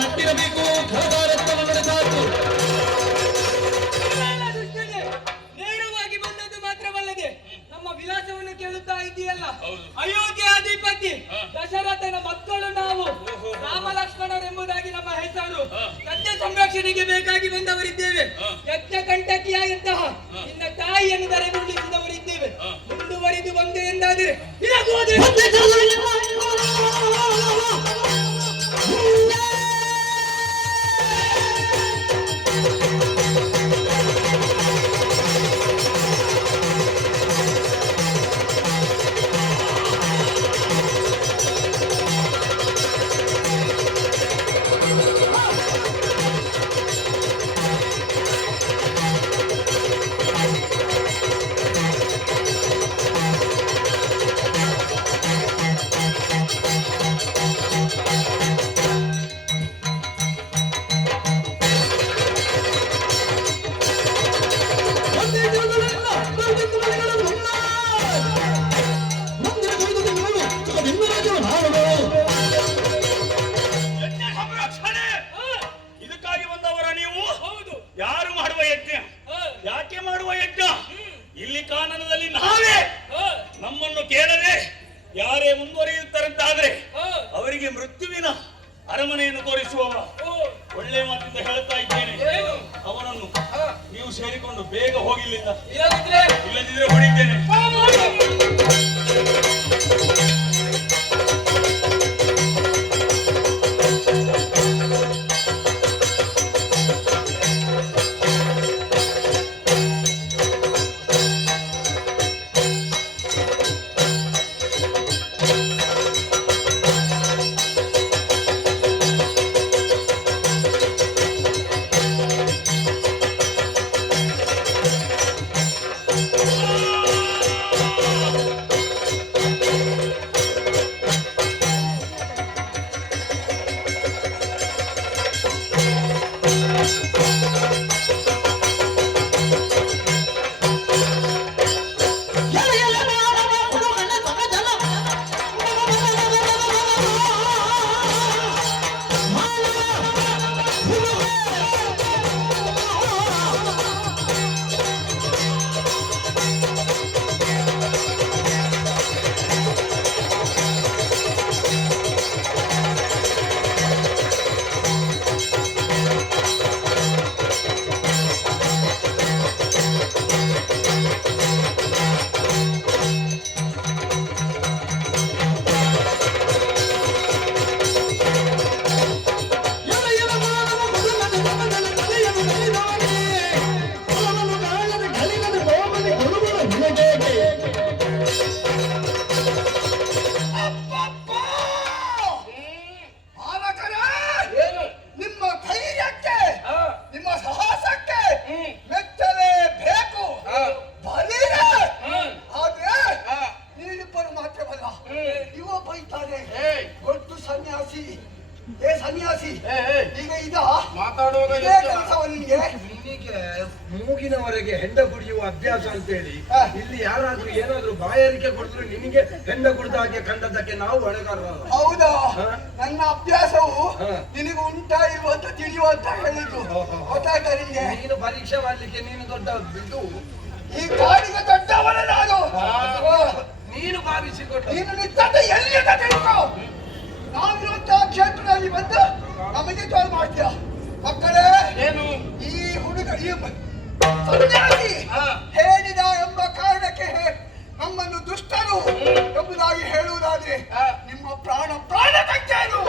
ನಟ್ಟಿರಬೇಕು ಸಾಕು. ನೇರವಾಗಿ ಬಂದದ್ದು ಮಾತ್ರವಲ್ಲದೆ ನಮ್ಮ ವಿಲಾಸವನ್ನು ಕೇಳುತ್ತಾ ಇದೆಯಲ್ಲ. ಅಯೋಧ್ಯೆ ಅಧಿಪತಿ ದಶರಥನ ಮಕ್ಕಳು ನಾವು, ರಾಮ ಲಕ್ಷ್ಮಣರೆಂಬುದಾಗಿ ನಮ್ಮ ಹೆಸರು. ಸತ್ಯ ಸಂರಕ್ಷಣೆಗೆ ಬೇಕಾಗಿ ಬಂದವರಿದ್ದೇವೆ. ಯಜ್ಞ ಕಂಟಕಿಯಾಗಿದ್ತಹ ನಿನ್ನ ತಾಯಿಯನ್ನು ಧರೆಗುರುಳಿಸಿದವರಿದ್ದೇವೆ. ಮುಂದುವರಿದು ಬಂದೆ ಎಂದಾದರೆ ಅರಮನೆಯನ್ನು ತೋರಿಸುವವ. ಒಳ್ಳೆ ಮಾತಿಂದ ಹೇಳ್ತಾ ಇದ್ದೇನೆ, ಅವನನ್ನು ನೀವು ಸೇರಿಕೊಂಡು ಬೇಗ ಹೋಗಿಲ್ಲಿಂದ, ಇಲ್ಲದಿದ್ರೆ ಹೊಡಿದ್ದೇನೆ. ಮೂಗಿನವರೆಗೆ ಹೆಂಡ ಕುಡಿಯುವ ಅಭ್ಯಾಸ ಅಂತ ಹೇಳಿ ಇಲ್ಲಿ ಯಾರಾದ್ರೂ ಏನಾದ್ರೂ ಬಾಯಾರಿಕೆ ಕೊಡಿದ್ರು ನಿನಗೆ ಹೆಂಡ ಕುಡಿದ ಹಾಗೆ ಕಂಡದಕ್ಕೆ ನಾವು ಹೊಣೆಗಾರರಲ್ಲ. ಹೌದಾ? ನನ್ನ ಅಭ್ಯಾಸವು ನಿನಗೆ ಉಂಟಾ ಇಲ್ವ ಅಂತ ತಿಳಿಯುವಂತ ಹೇಳಿದ್ರು. ಗೊತ್ತಾಯ್ತಾ ನಿನ್ಗೆ? ನೀನು ಪರೀಕ್ಷೆ ಮಾಡ್ಲಿಕ್ಕೆ ನೀನು ದೊಡ್ಡ ಇದು ಈ ಕಾಡಿಗೆ ದೊಡ್ಡವನ ನಾನು. ನೀನು ಭಾವಿಸಿಕೊಟ್ಟು ನೀನು ನಿಂತದ್ದು ಎಲ್ಲಿ ಅಂತ ತಿಳ್ಕೊ. ನಾವಿರುವಂತಹ ಕ್ಷೇತ್ರದಲ್ಲಿ ಬಂದು ನಮಗೆ ಜೋಲ್ ಮಾಡ್ತೀಯ. ಮಕ್ಕಳೇ, ಏನು ಈ ಹುಡುಗ ಈ ಸನ್ಯಾಸಿ ಹೇಳಿದ ಎಂಬ ಕಾರಣಕ್ಕೆ ನಮ್ಮನ್ನು ದುಷ್ಟರು ಎಂಬುದಾಗಿ ಹೇಳುವುದಾದ್ರೆ ನಿಮ್ಮ ಪ್ರಾಣ ಕಚ್ಚೇನು?